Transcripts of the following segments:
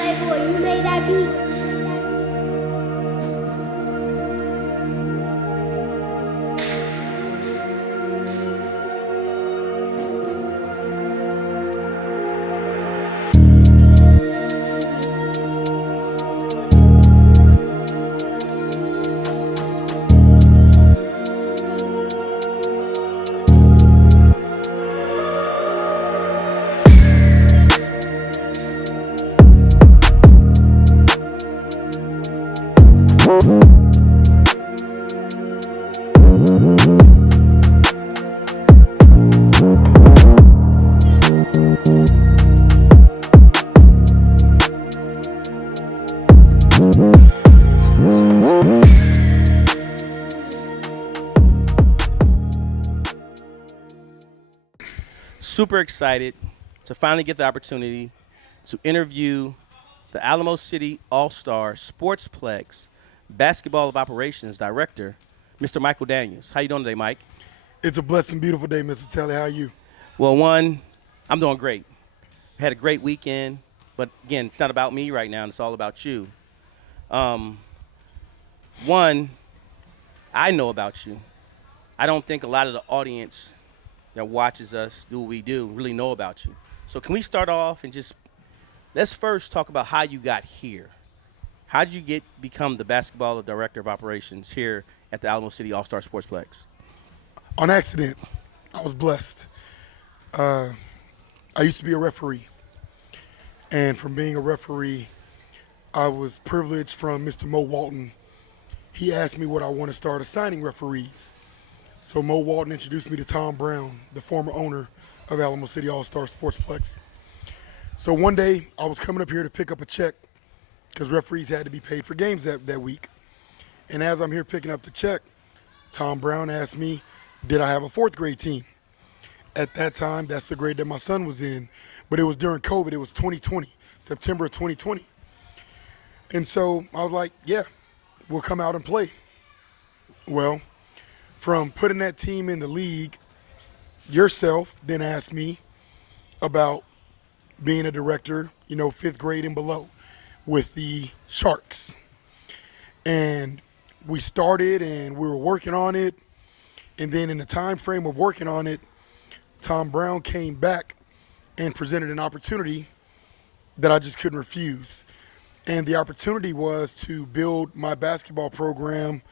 Playboy, you made that beat. Super excited to finally get the opportunity to interview the Alamo City All-Star Sportsplex Basketball of Operations Director, Mr. Michael Daniels. How you doing today, Mike? It's a blessed and beautiful day, Mr. Telly. How are you? Well, one, I'm doing great. Had a great weekend, but again, it's not about me right now. It's all about you. One, I know about you. I don't think a lot of the audience that watches us do what we do really know about you. So can we start off and let's first talk about how you got here. How did you become the basketball director of operations here at the Alamo City All-Star Sportsplex? On accident, I was blessed. I used to be a referee, and from being a referee, I was privileged from Mr. Mo Walton. He asked me would I want to start assigning referees. So Mo Walton introduced me to Tom Brown, the former owner of Alamo City All-Star Sportsplex. So one day, I was coming up here to pick up a check because referees had to be paid for games that week. And as I'm here picking up the check, Tom Brown asked me, did I have a fourth grade team? At that time, that's the grade that my son was in. But it was during COVID. It was 2020, September of 2020. And so I was like, yeah, we'll come out and play. Well, from putting that team in the league, yourself then asked me about being a director, fifth grade and below with the Sharks. And we started and we were working on it. And then in the time frame of working on it, Tom Brown came back and presented an opportunity that I just couldn't refuse. And the opportunity was to build my basketball program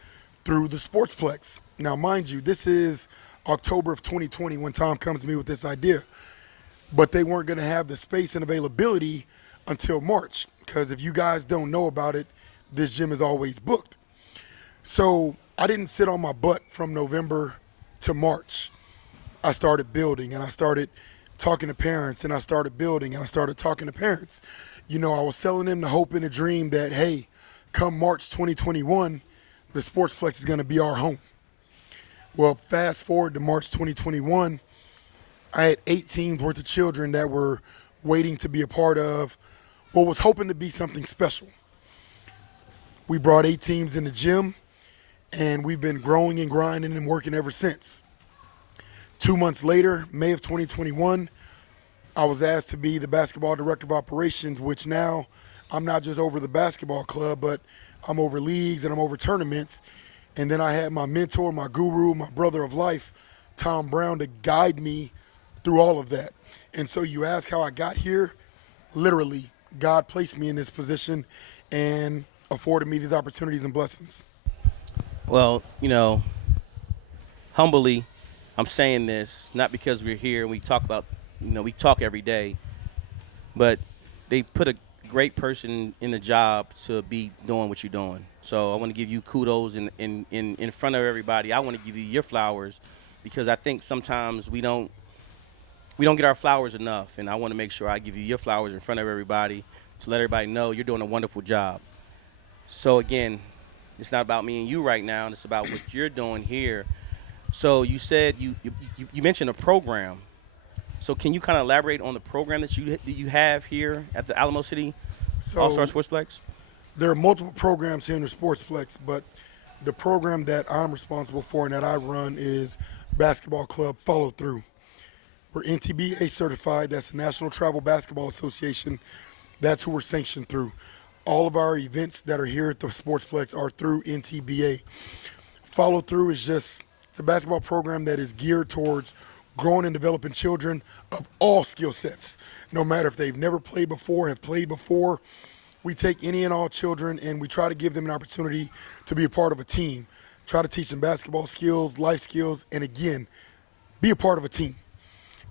through the Sportsplex. Now, mind you, this is October of 2020 when Tom comes to me with this idea. But they weren't going to have the space and availability until March, because if you guys don't know about it, this gym is always booked. So I didn't sit on my butt from November to March. I started building, and I started talking to parents, and I started building, and I started talking to parents. I was selling them the hope and the dream that, hey, come March 2021, the Sportsplex is going to be our home. Well, fast forward to March 2021, I had 8 teams worth of children that were waiting to be a part of what was hoping to be something special. We brought 8 teams in the gym, and we've been growing and grinding and working ever since. 2 months later, May of 2021, I was asked to be the basketball director of operations, which now I'm not just over the basketball club, but I'm over leagues and I'm over tournaments. And then I had my mentor, my guru, my brother of life, Tom Brown, to guide me through all of that. And so you ask how I got here, literally, God placed me in this position and afforded me these opportunities and blessings. Well, humbly, I'm saying this not because we're here and we talk about, we talk every day, but they put a great person in the job to be doing what you're doing. So I want to give you kudos in front of everybody. I want to give you your flowers because I think sometimes we don't get our flowers enough, and I want to make sure I give you your flowers in front of everybody to let everybody know you're doing a wonderful job. So again, it's not about me and you right now, and it's about what you're doing here. So you said you mentioned a program. So can you kind of elaborate on the program that you have here at the Alamo City All-Star Sportsplex? There are multiple programs here in the Sportsplex, but the program that I'm responsible for and that I run is Basketball Club Follow Through. We're NTBA certified. That's the National Travel Basketball Association. That's who we're sanctioned through. All of our events that are here at the Sportsplex are through NTBA. Follow through is just, it's a basketball program that is geared towards growing and developing children of all skill sets. No matter if they've never played before, have played before, we take any and all children and we try to give them an opportunity to be a part of a team. Try to teach them basketball skills, life skills, and again, be a part of a team.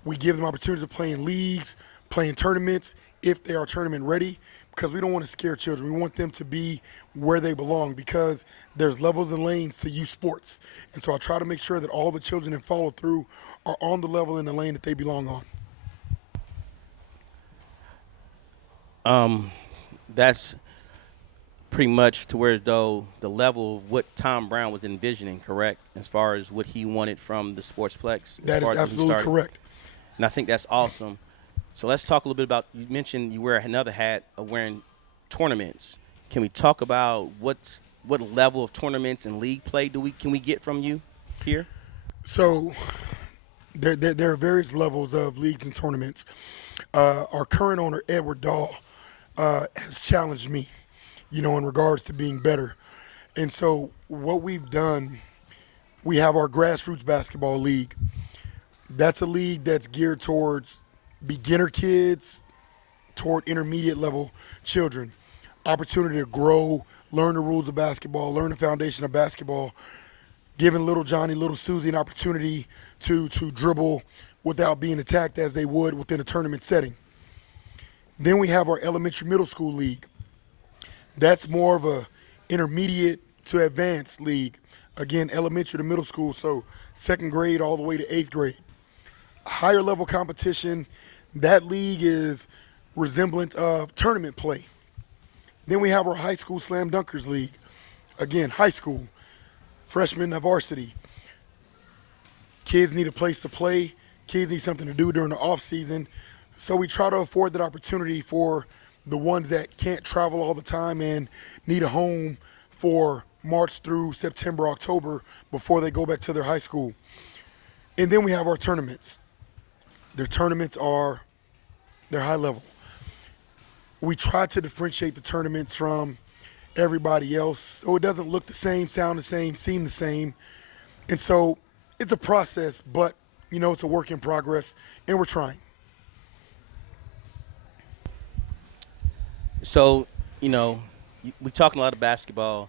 We give them opportunities to play in leagues, play in tournaments if they are tournament ready, because we don't want to scare children. We want them to be where they belong, because there's levels and lanes to youth sports. And so I try to make sure that all the children that follow through are on the level and the lane that they belong on. That's pretty much to where as though the level of what Tom Brown was envisioning, correct, as far as what he wanted from the Sportsplex? That is absolutely correct. And I think that's awesome. So let's talk a little bit about, you mentioned you wear another hat of wearing tournaments. Can we talk about what level of tournaments and league play can we get from you here? So there are various levels of leagues and tournaments. Our current owner, Edward Dahl, has challenged me, in regards to being better. And so what we've done, we have our grassroots basketball league. That's a league that's geared towards beginner kids, toward intermediate level children. Opportunity to grow, learn the rules of basketball, learn the foundation of basketball, giving little Johnny, little Susie an opportunity to dribble without being attacked as they would within a tournament setting. Then we have our elementary middle school league. That's more of a intermediate to advanced league. Again, elementary to middle school, so 2nd grade all the way to 8th grade. Higher level competition, that league is resemblant of tournament play. Then we have our high school slam dunkers league. Again, high school, freshmen of varsity. Kids need a place to play. Kids need something to do during the off season. So we try to afford that opportunity for the ones that can't travel all the time and need a home for March through September, October before they go back to their high school. And then we have our tournaments. Their tournaments they're high level. We try to differentiate the tournaments from everybody else so it doesn't look the same, sound the same, seem the same. And so it's a process, but it's a work in progress, and we're trying. So, we're talking a lot of basketball.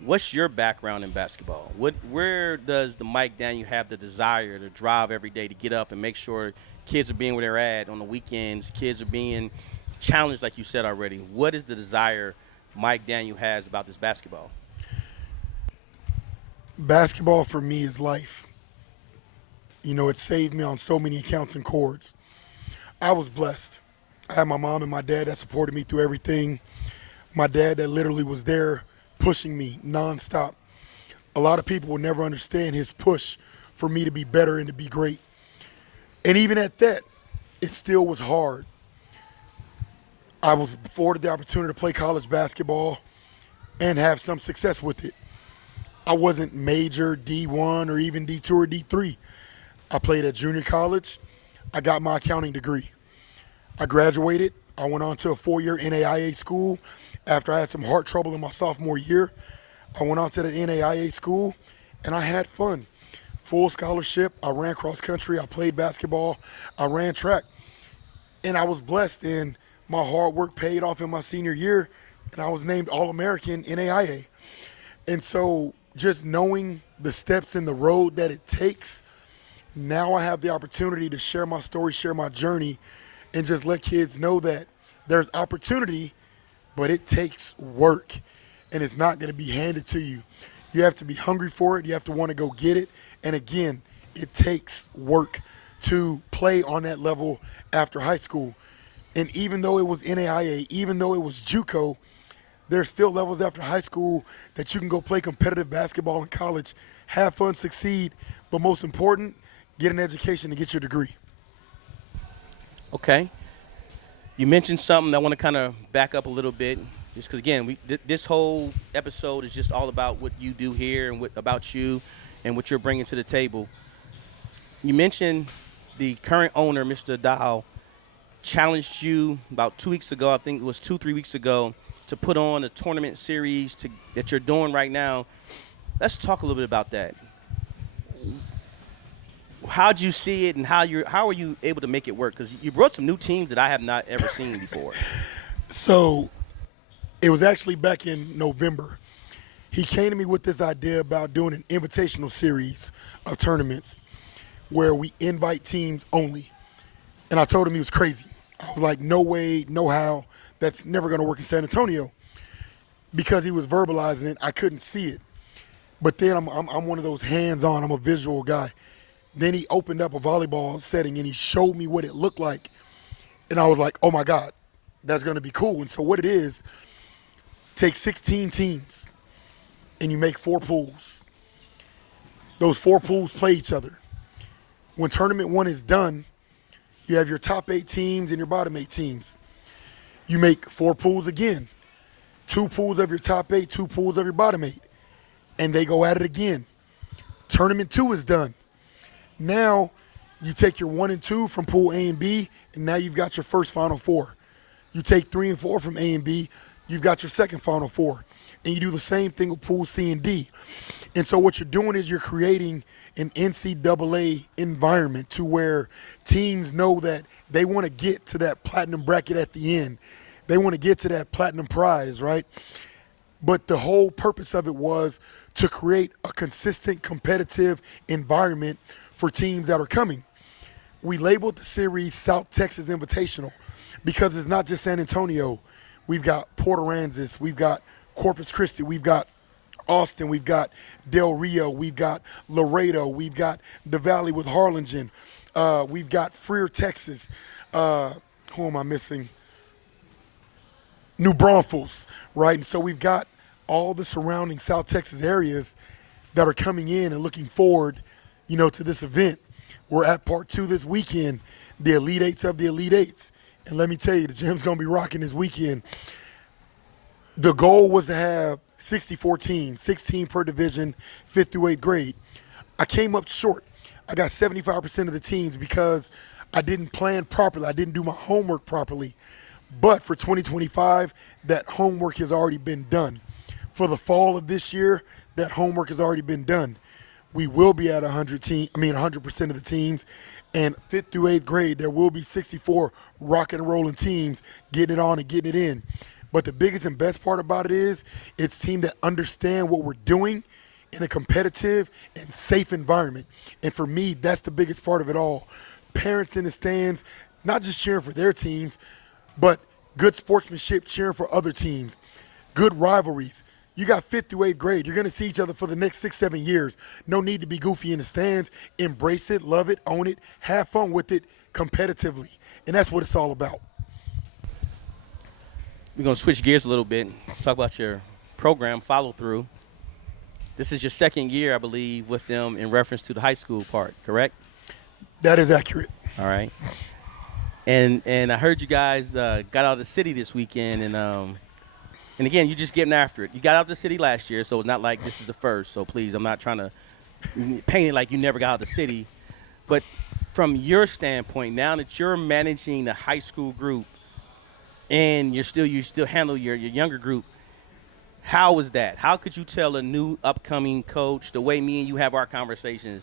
What's your background in basketball? Where does the Mike Daniel have the desire to drive every day to get up and make sure kids are being where they're at on the weekends, kids are being challenged like you said already? What is the desire Mike Daniel has about this basketball? Basketball for me is life. It saved me on so many accounts and chords. I was blessed. I had my mom and my dad that supported me through everything. My dad that literally was there pushing me nonstop. A lot of people will never understand his push for me to be better and to be great. And even at that, it still was hard. I was afforded the opportunity to play college basketball and have some success with it. I wasn't major D1 or even D2 or D3. I played at junior college. I got my accounting degree. I graduated. I went on to a 4-year NAIA school after I had some heart trouble in my sophomore year. I went on to the NAIA school, and I had fun. Full scholarship. I ran cross country. I played basketball. I ran track. And I was blessed, and my hard work paid off in my senior year, and I was named All-American NAIA. And so just knowing the steps in the road that it takes, now I have the opportunity to share my story, share my journey, and just let kids know that there's opportunity, but it takes work, and it's not going to be handed to you. You have to be hungry for it. You have to want to go get it. And again, it takes work to play on that level after high school. And even though it was NAIA, even though it was JUCO, there's still levels after high school that you can go play competitive basketball in college, have fun, succeed, but most important, get an education to get your degree. Okay. You mentioned something I want to kind of back up a little bit, just because, again, this whole episode is just all about what you do here and about you and what you're bringing to the table. You mentioned the current owner, Mr. Dahl. challenged you about 2 weeks ago. I think it was 2-3 weeks ago to put on a tournament series that you're doing right now. Let's talk a little bit about that. How'd you see it, and how are you able to make it work? Because you brought some new teams that I have not ever seen before. So it was actually back in November. He came to me with this idea about doing an invitational series of tournaments where we invite teams only. And I told him he was crazy. I was like, no way, no how. That's never going to work in San Antonio. Because he was verbalizing it, I couldn't see it. But then I'm one of those hands-on, I'm a visual guy. Then he opened up a volleyball setting and he showed me what it looked like. And I was like, oh my God, that's going to be cool. And so what it is, take 16 teams and you make 4 pools. Those 4 pools play each other. When tournament 1 is done, you have your top 8 teams and your bottom 8 teams. You make 4 pools again. 2 pools of your top 8, 2 pools of your bottom 8. And they go at it again. Tournament 2 is done. Now you take your 1 and 2 from pool A and B, and now you've got your first Final Four. You take 3 and 4 from A and B, you've got your second Final Four. And you do the same thing with pool C and D. And so what you're doing is you're creating an NCAA environment to where teams know that they want to get to that platinum bracket at the end. They want to get to that platinum prize, right? But the whole purpose of it was to create a consistent competitive environment for teams that are coming. We labeled the series South Texas Invitational because it's not just San Antonio. We've got Port Aransas, we've got Corpus Christi, we've got Austin, we've got Del Rio, we've got Laredo, we've got the Valley with Harlingen, we've got Freer, Texas. Who am I missing? New Braunfels, right? And so we've got all the surrounding South Texas areas that are coming in and looking forward, to this event. We're at part 2 this weekend, the Elite Eights of the Elite Eights. And let me tell you, the gym's going to be rocking this weekend. The goal was to have 64 teams, 16 per division, 5th through 8th grade. I came up short. I got 75% of the teams because I didn't plan properly. I didn't do my homework properly. But for 2025, that homework has already been done. For the fall of this year, that homework has already been done. We will be at 100% of the teams. And 5th through 8th grade, there will be 64 rocking and rolling teams getting it on and getting it in. But the biggest and best part about it is it's teams that understand what we're doing in a competitive and safe environment. And for me, that's the biggest part of it all. Parents in the stands, not just cheering for their teams, but good sportsmanship cheering for other teams, good rivalries. You got 5th through 8th grade. You're going to see each other for the next 6-7 years. No need to be goofy in the stands. Embrace it, love it, own it, have fun with it competitively. And that's what it's all about. We're going to switch gears a little bit and talk about your program, Follow Through. This is your 2nd year, I believe, with them in reference to the high school part, correct? That is accurate. All right. And I heard you guys got out of the city this weekend, and again, you're just getting after it. You got out of the city last year, so it's not like this is the first. So please, I'm not trying to paint it like you never got out of the city. But from your standpoint, now that you're managing the high school group and you still handle your younger group, how was that? How could you tell a new upcoming coach, the way me and you have our conversations,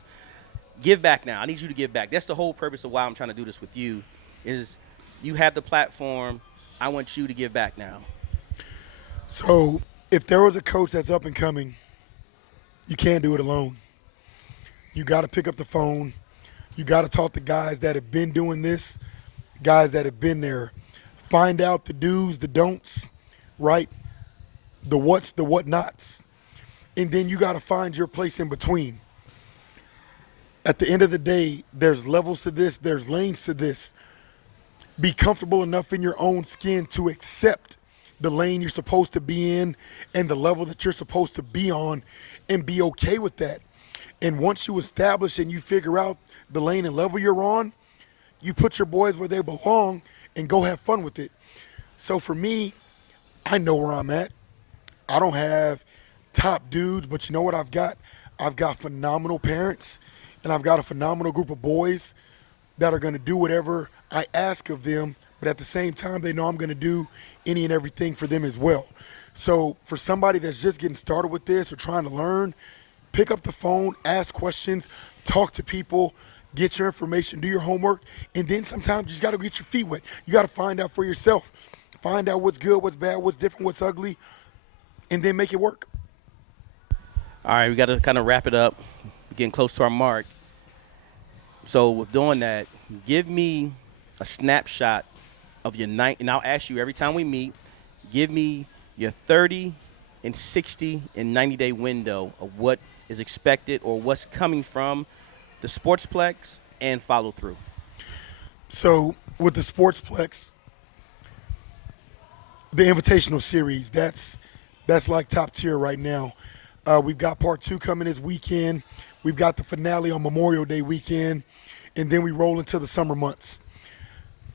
give back now? I need you to give back. That's the whole purpose of why I'm trying to do this with you, is you have the platform. I want you to give back now. So if there was a coach that's up and coming, you can't do it alone. You got to pick up the phone. You got to talk to guys that have been doing this, guys that have been there. Find out the do's, the don'ts, right? The what's, the what-nots. And then you got to find your place in between. At the end of the day, there's levels to this, there's lanes to this. Be comfortable enough in your own skin to accept the lane you're supposed to be in and the level that you're supposed to be on, and be okay with that. And once you establish and you figure out the lane and level you're on, you put your boys where they belong and go have fun with it. So for me, I know where I'm at. I don't have top dudes, but you know what I've got? I've got phenomenal parents, and I've got a phenomenal group of boys that are going to do whatever I ask of them but at the same time, they know I'm going to do any and everything for them as well. So for somebody that's just getting started with this or trying to learn, pick up the phone, ask questions, talk to people, get your information, do your homework, and then sometimes you just got to get your feet wet. You got to find out for yourself. Find out what's good, what's bad, what's different, what's ugly, and then make it work. All right, we got to kind of wrap it up. We're getting close to our mark. So with doing that, give me a snapshot of your night, and I'll ask you every time we meet, give me your 30 and 60 and 90-day window of what is expected or what's coming from the Sportsplex and follow through. So with the Sportsplex, the Invitational Series, that's like top tier right now. We've got part 2 coming this weekend. We've got the finale on Memorial Day weekend, and then we roll into the summer months.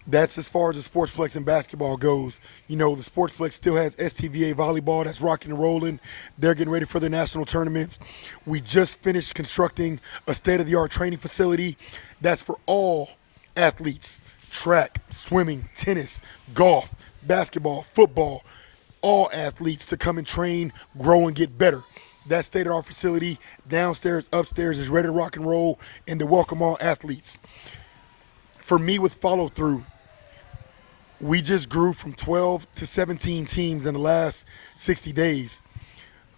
That's as far as the Sportsplex in basketball goes. You know, the Sportsplex still has STVA volleyball that's rocking and rolling. They're getting ready for their national tournaments. We just finished constructing a state-of-the-art training facility that's for all athletes: track, swimming, tennis, golf, basketball, football, all athletes to come and train, grow, and get better. That state-of-the-art facility, downstairs, upstairs, is ready to rock and roll and to welcome all athletes. For me, with follow-through, we just grew from 12 to 17 teams in the last 60 days.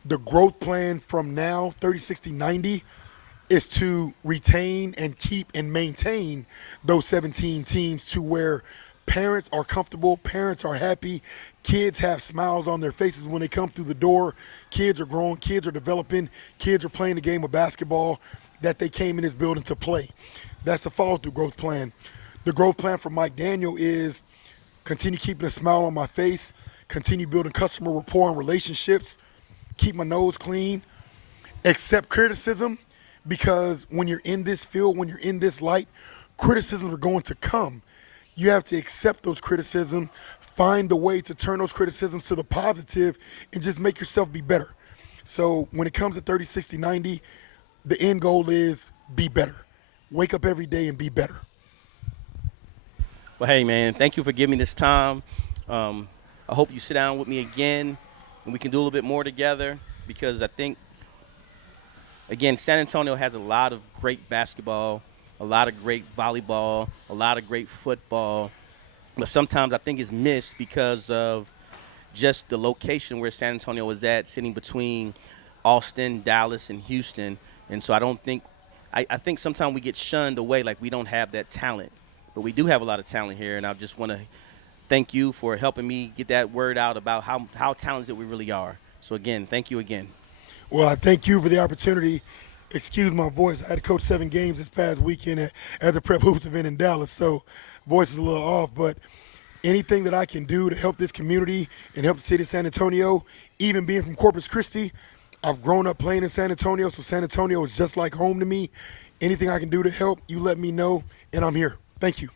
The growth plan from now, 30, 60, 90, is to retain and keep and maintain those 17 teams to where parents are comfortable, parents are happy, kids have smiles on their faces when they come through the door. Kids are growing, kids are developing, kids are playing the game of basketball that they came in this building to play. That's the follow-through growth plan. The growth plan for Mike Daniel is continue keeping a smile on my face, continue building customer rapport and relationships, keep my nose clean, accept criticism, because when you're in this field, when you're in this light, criticisms are going to come. You have to accept those criticisms, find a way to turn those criticisms to the positive, and just make yourself be better. So when it comes to 30, 60, 90, the end goal is be better. Wake up every day and be better. Well, hey, man, thank you for giving me this time. I hope you sit down with me again and we can do a little bit more together, because I think, again, San Antonio has a lot of great basketball, a lot of great volleyball, a lot of great football, but sometimes I think it's missed because of just the location where San Antonio is at, sitting between Austin, Dallas, and Houston. And so I think sometimes we get shunned away, like we don't have that talent. But we do have a lot of talent here, and I just want to thank you for helping me get that word out about how talented we really are. So, again, thank you again. Well, I thank you for the opportunity. Excuse my voice. I had to coach 7 games this past weekend at the Prep Hoops event in Dallas, so voice is a little off. But anything that I can do to help this community and help the city of San Antonio, even being from Corpus Christi, I've grown up playing in San Antonio, so San Antonio is just like home to me. Anything I can do to help, you let me know, and I'm here. Thank you.